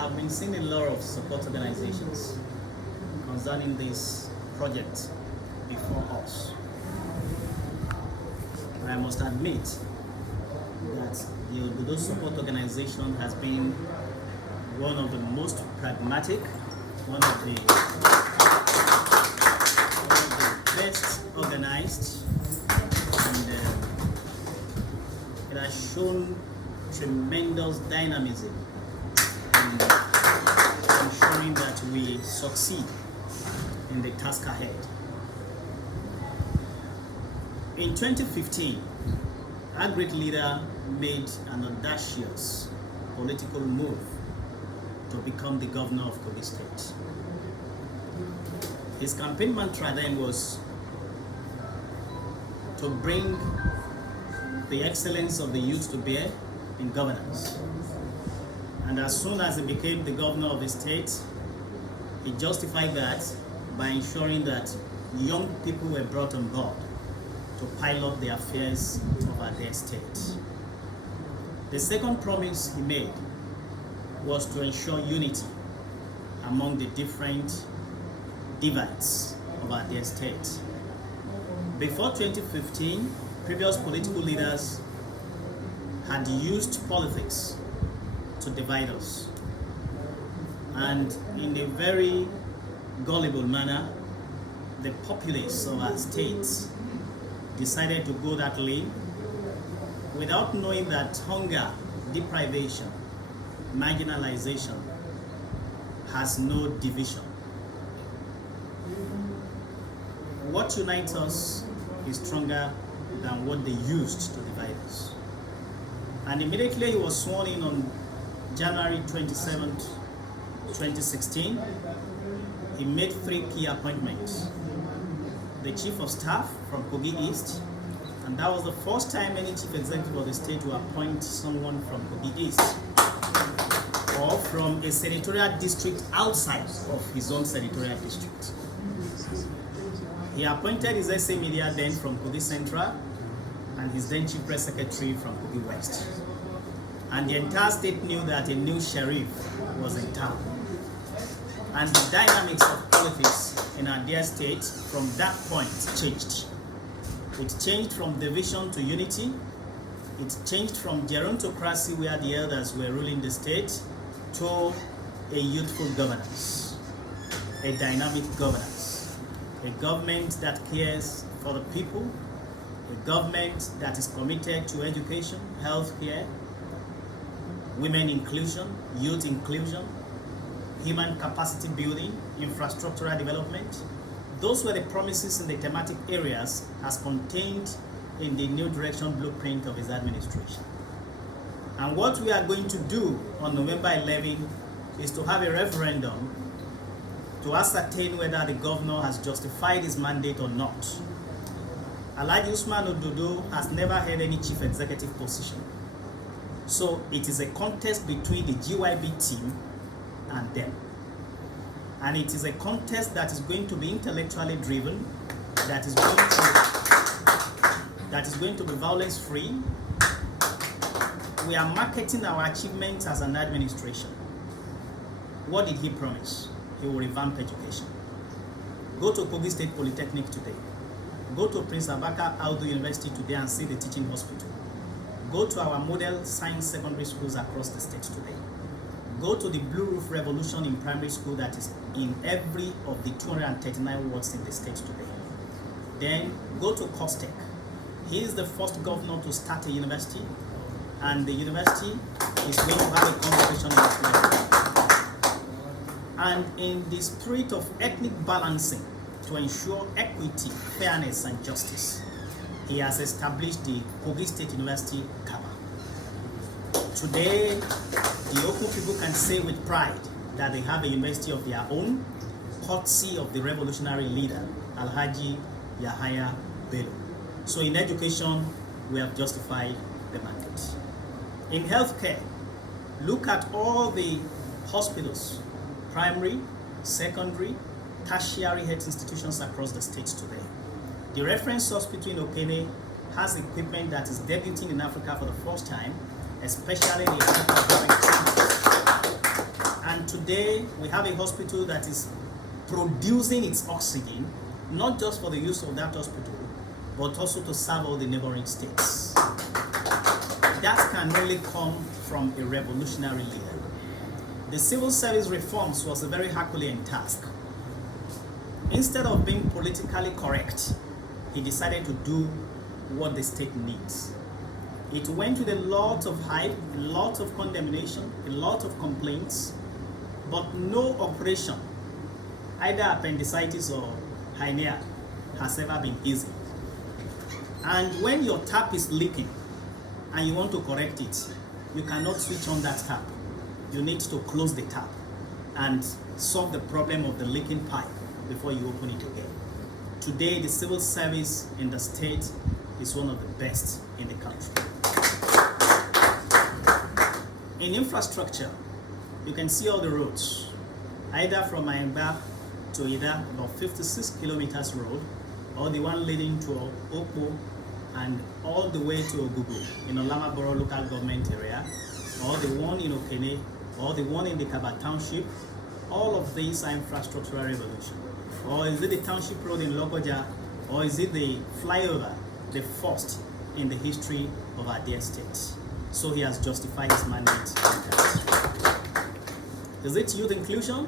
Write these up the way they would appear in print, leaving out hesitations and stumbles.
have been seeing a lot of support organizations concerning this project before us. I must admit that the Ododo Support Organization has been one of the most pragmatic, one of the best organized, and it has shown tremendous dynamism in ensuring that we succeed in the task ahead. In 2015, our great leader made an audacious political move to become the governor of Kogi State. His campaign mantra then was to bring the excellence of the youth to bear in governance. And as soon as he became the governor of the state, he justified that by ensuring that young people were brought on board to pilot the affairs of our dear state. The second promise he made was to ensure unity among the different divides of our dear state. Before 2015, previous political leaders had used politics to divide us. And in a very gullible manner, the populace of our state decided to go that lane without knowing that hunger, deprivation, marginalization has no division. What unites us is stronger than what they used to divide us. And immediately he was sworn in on January 27th, 2016. He made 3 key appointments. The Chief of Staff from Kogi East, and that was the first time any Chief Executive of the state will appoint someone from Kogi East or from a senatorial district outside of his own senatorial district. He appointed his SA Media then from Kogi Central and his then Chief Press Secretary from Kogi West. And the entire state knew that a new sheriff was in town. And the dynamics of politics in our dear state from that point changed. It changed from division to unity. It changed from gerontocracy, where the elders were ruling the state, to a youthful governance, a dynamic governance, a government that cares for the people, a government that is committed to education, healthcare, women inclusion, youth inclusion, human capacity building, infrastructural development. Those were the promises in the thematic areas as contained in the New Direction Blueprint of his administration. And what we are going to do on November 11 is to have a referendum to ascertain whether the governor has justified his mandate or not. Alhaji Usman Ododo has never held any chief executive position. So it is a contest between the GYB team and them. And it is a contest that is going to be intellectually driven, that is going to be violence free. We are marketing our achievements as an administration. What did he promise? He will revamp education. Go to Kogi State Polytechnic today. Go to Prince Abaka Audu University today and see the teaching hospital. Go to our model science secondary schools across the state today. Go to the Blue Roof Revolution in primary school that is in every of the 239 wards in the state today. Then go to Costech. He is the first governor to start a university, and the university is going to have a conversation in its level. And in the spirit of ethnic balancing to ensure equity, fairness, and justice, he has established the Kogi State University Kaba. Today, the Oku people can say with pride that they have a university of their own, courtesy of the revolutionary leader, Alhaji Yahaya Bello. So in education, we have justified the mandate. In healthcare, look at all the hospitals, primary, secondary, tertiary health institutions across the states today. The reference hospital in Okene has equipment that is debuting in Africa for the first time, especially the equipment. And Today, we have a hospital that is producing its oxygen, not just for the use of that hospital, but also to serve all the neighboring states. That can only come from a revolutionary leader. The civil service reforms was a very Herculean task. Instead of being politically correct, he decided to do what the state needs. It went with a lot of hype, a lot of condemnation, a lot of complaints, but no operation, either appendicitis or hernia, has ever been easy. And when your tap is leaking and you want to correct it, you cannot switch on that tap. You need to close the tap and solve the problem of the leaking pipe before you open it again. Today, the civil service in the state is one of the best in the country. In infrastructure, you can see all the roads, either from Mayangba to Ida, about 56 kilometers road, or the one leading to Okpo, and all the way to Ogugu in Olama Borough local government area, or the one in Okene, or the one in the Kaba Township. All of these are infrastructural revolution. Or is it the township road in Lokoja, or is it the flyover, the first in the history of our dear state? So he has justified his mandate. Is it youth inclusion?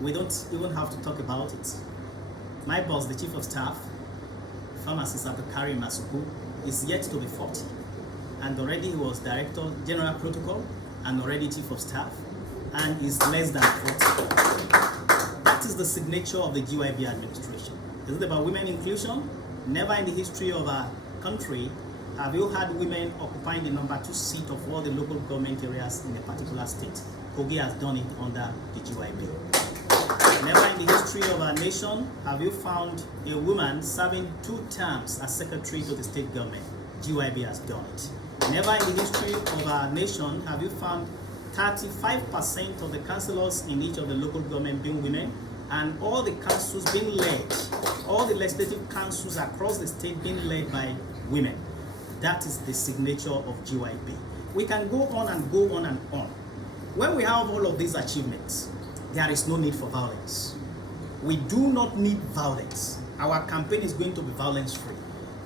We don't even have to talk about it. My boss, the chief of staff, pharmacist Abdulkarim Masuku, is yet to be 40. And already he was director, general protocol, and already chief of staff, and is less than 40. That is the signature of the GYB administration. Is it about women inclusion? Never in the history of our country have you had women occupying the number 2 seat of all the local government areas in a particular state. Kogi has done it under the GYB. Never in the history of our nation have you found a woman serving 2 terms as secretary to the state government. GYB has done it. Never in the history of our nation have you found 35% of the councillors in each of the local government being women, and all the councils being led, all the legislative councils across the state being led by women. That is the signature of GYB. We can go on and go on and on. When we have all of these achievements, there is no need for violence. We do not need violence. Our campaign is going to be violence-free.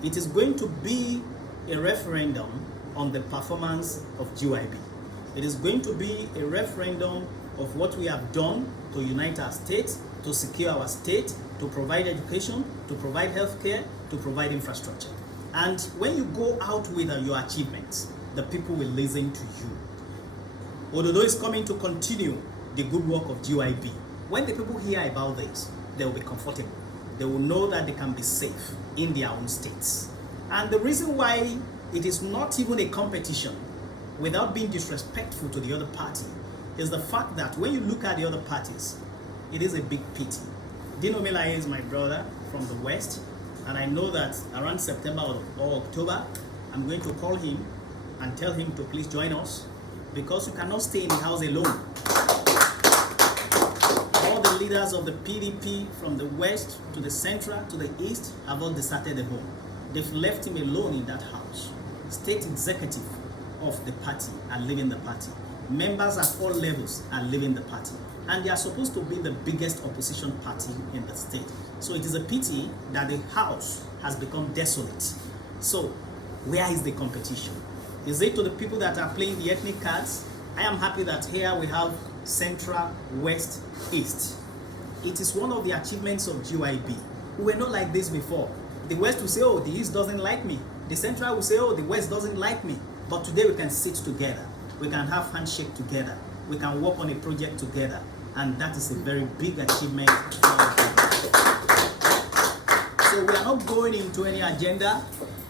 It is going to be a referendum on the performance of GYB. It is going to be a referendum of what we have done to unite our state, to secure our state, to provide education, to provide healthcare, to provide infrastructure. And when you go out with your achievements, the people will listen to you. Ododo is coming to continue the good work of GYB. When the people hear about this, they will be comfortable. They will know that they can be safe in their own states. And the reason why it is not even a competition, without being disrespectful to the other party, is the fact that when you look at the other parties, it is a big pity. Dino Melaye is my brother from the West, and I know that around September or October, I'm going to call him and tell him to please join us, because you cannot stay in the house alone. All the leaders of the PDP from the West to the Central to the East have all deserted the home. They've left him alone in that house. State executive of the party are leaving the party. Members at all levels are leaving the party. And they are supposed to be the biggest opposition party in the state. So it is a pity that the house has become desolate. So where is the competition? Is it to the people that are playing the ethnic cards? I am happy that here we have Central, West, East. It is one of the achievements of GYB. We were not like this before. The West will say, oh, the East doesn't like me. The Central will say, oh, the West doesn't like me. But today we can sit together. We can have handshake together. We can work on a project together. And that is a very big achievement for our people. So we are not going into any agenda.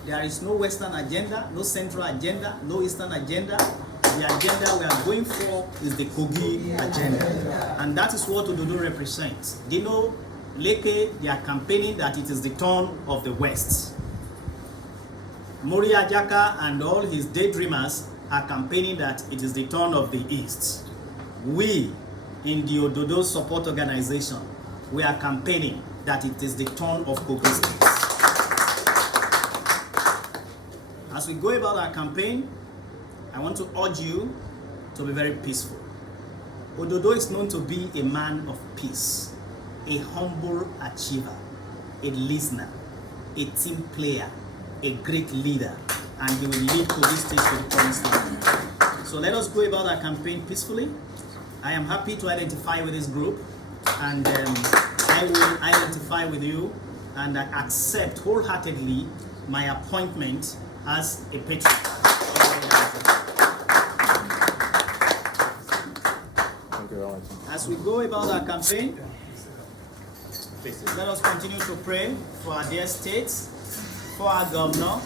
There is no Western agenda, no Central agenda, no Eastern agenda. The agenda we are going for is the Kogi agenda. And that is what Ododo represents. Dino, Leke, they are campaigning that it is the turn of the West. Mori Ajaka and all his daydreamers are campaigning that it is the turn of the East. We, in the Ododo Support Organization, we are campaigning that it is the turn of Kogi State. As we go about our campaign, I want to urge you to be very peaceful. Ododo is known to be a man of peace, a humble achiever, a listener, a team player, a great leader, and he will lead Kogi State to the promised land. So let us go about our campaign peacefully. I am happy to identify with this group, and I will identify with you and accept wholeheartedly my appointment as a patron. Thank you very much. As we go about our campaign, let us continue to pray for our dear states, for our governor,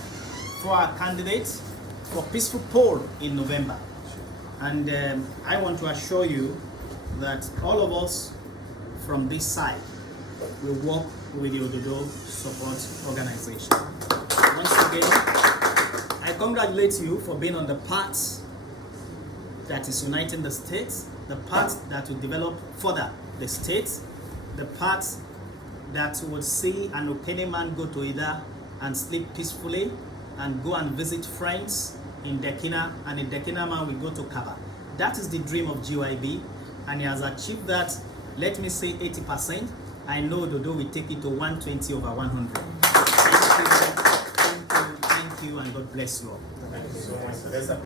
for our candidates, for peaceful poll in November. And I want to assure you that all of us from this side will work with the Ododo Support Organization. Once again, I congratulate you for being on the path that is uniting the states, the path that will develop further the states, the path that will see an Okene man go to Ida and sleep peacefully and go and visit friends in Dekina, and a Dekina man will go to Kaba. That is the dream of GYB, and he has achieved that, let me say 80%. I know Dodo will take it to 120 over 100. Thank you, and God bless you all. Thank you so much.